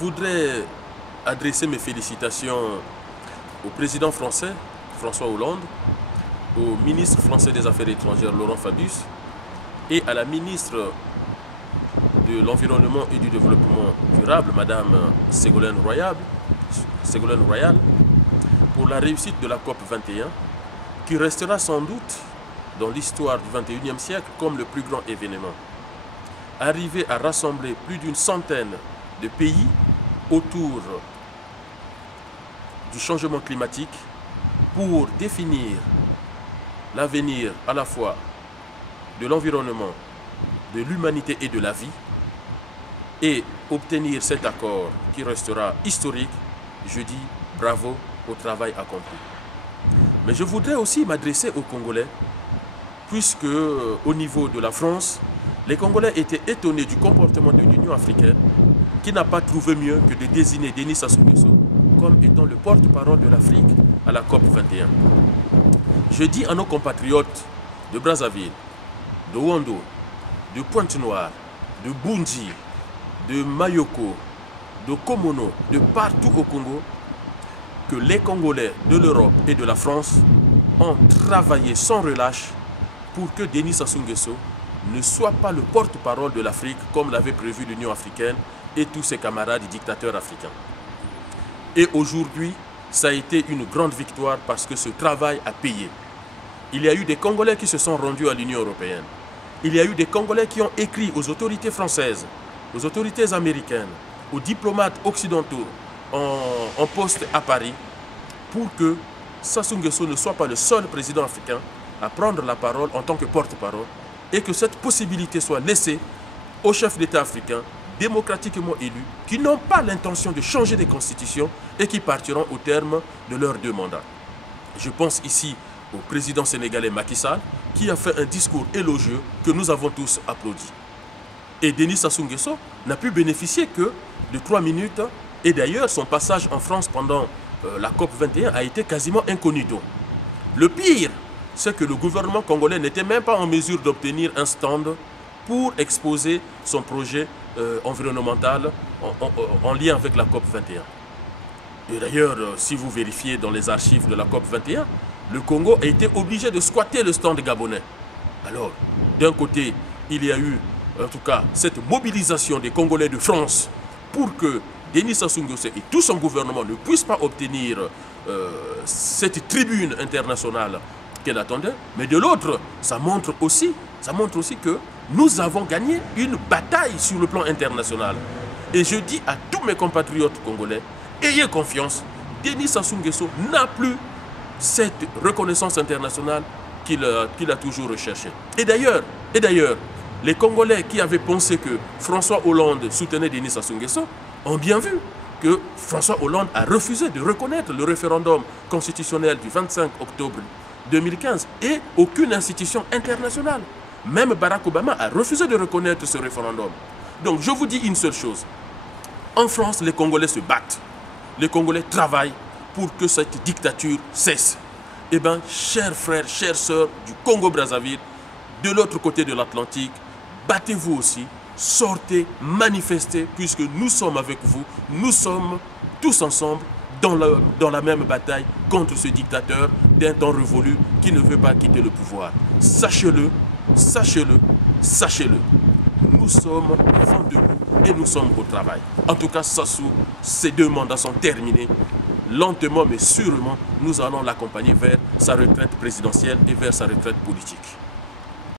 voudrais adresser mes félicitations au président français, François Hollande, au ministre français des Affaires étrangères, Laurent Fabius, et à la ministre de l'Environnement et du Développement durable, Madame Ségolène Royal, pour la réussite de la COP 21, qui restera sans doute dans l'histoire du XXIe siècle comme le plus grand événement. Arriver à rassembler plus d'une centaine de pays autour du changement climatique pour définir l'avenir à la fois de l'environnement, de l'humanité et de la vie, et obtenir cet accord qui restera historique, je dis bravo au travail accompli. Mais je voudrais aussi m'adresser aux Congolais, puisque au niveau de la France, les Congolais étaient étonnés du comportement de l'Union africaine, qui n'a pas trouvé mieux que de désigner Denis Sassou Nguesso comme étant le porte-parole de l'Afrique à la COP 21. Je dis à nos compatriotes de Brazzaville, de Wando, de Pointe-Noire, de Bunji, de Mayoko, de Komono, de partout au Congo, que les Congolais de l'Europe et de la France ont travaillé sans relâche pour que Denis Sassou Nguesso ne soit pas le porte-parole de l'Afrique comme l'avait prévu l'Union africaine et tous ses camarades dictateurs africains. Et aujourd'hui, ça a été une grande victoire parce que ce travail a payé. Il y a eu des Congolais qui se sont rendus à l'Union européenne. Il y a eu des Congolais qui ont écrit aux autorités françaises, aux autorités américaines, aux diplomates occidentaux en poste à Paris pour que Sassou Nguesso ne soit pas le seul président africain à prendre la parole en tant que porte-parole et que cette possibilité soit laissée aux chefs d'État africains démocratiquement élus qui n'ont pas l'intention de changer des constitutions et qui partiront au terme de leurs 2 mandats. Je pense ici au président sénégalais Macky Sall qui a fait un discours élogieux que nous avons tous applaudi. Et Denis Sassou Nguesso n'a pu bénéficier que de 3 minutes et d'ailleurs son passage en France pendant la COP 21 a été quasiment incognito. Le pire, c'est que le gouvernement congolais n'était même pas en mesure d'obtenir un stand pour exposer son projet environnemental en lien avec la COP 21. Et d'ailleurs, si vous vérifiez dans les archives de la COP 21, le Congo a été obligé de squatter le stand gabonais. Alors, d'un côté, il y a eu, en tout cas, cette mobilisation des Congolais de France pour que Denis Sassou Nguesso et tout son gouvernement ne puissent pas obtenir cette tribune internationale qu'elle attendait. Mais de l'autre, ça montre aussi que nous avons gagné une bataille sur le plan international. Et je dis à tous mes compatriotes congolais, ayez confiance, Denis Sassou Nguesso n'a plus cette reconnaissance internationale qu'il a toujours recherchée. Et d'ailleurs, les Congolais qui avaient pensé que François Hollande soutenait Denis Sassou Nguesso ont bien vu que François Hollande a refusé de reconnaître le référendum constitutionnel du 25 octobre 2015 et aucune institution internationale. Même Barack Obama a refusé de reconnaître ce référendum. Donc je vous dis une seule chose. En France, les Congolais se battent. Les Congolais travaillent pour que cette dictature cesse. Eh bien, chers frères, chères sœurs du Congo-Brazzaville, de l'autre côté de l'Atlantique, battez-vous aussi, sortez, manifestez, puisque nous sommes avec vous, nous sommes tous ensemble dans la même bataille contre ce dictateur d'un temps révolu qui ne veut pas quitter le pouvoir. Sachez-le, sachez-le, sachez-le. Nous sommes vent debout et nous sommes au travail. En tout cas, Sassou, ses 2 mandats sont terminés. Lentement mais sûrement, nous allons l'accompagner vers sa retraite présidentielle et vers sa retraite politique.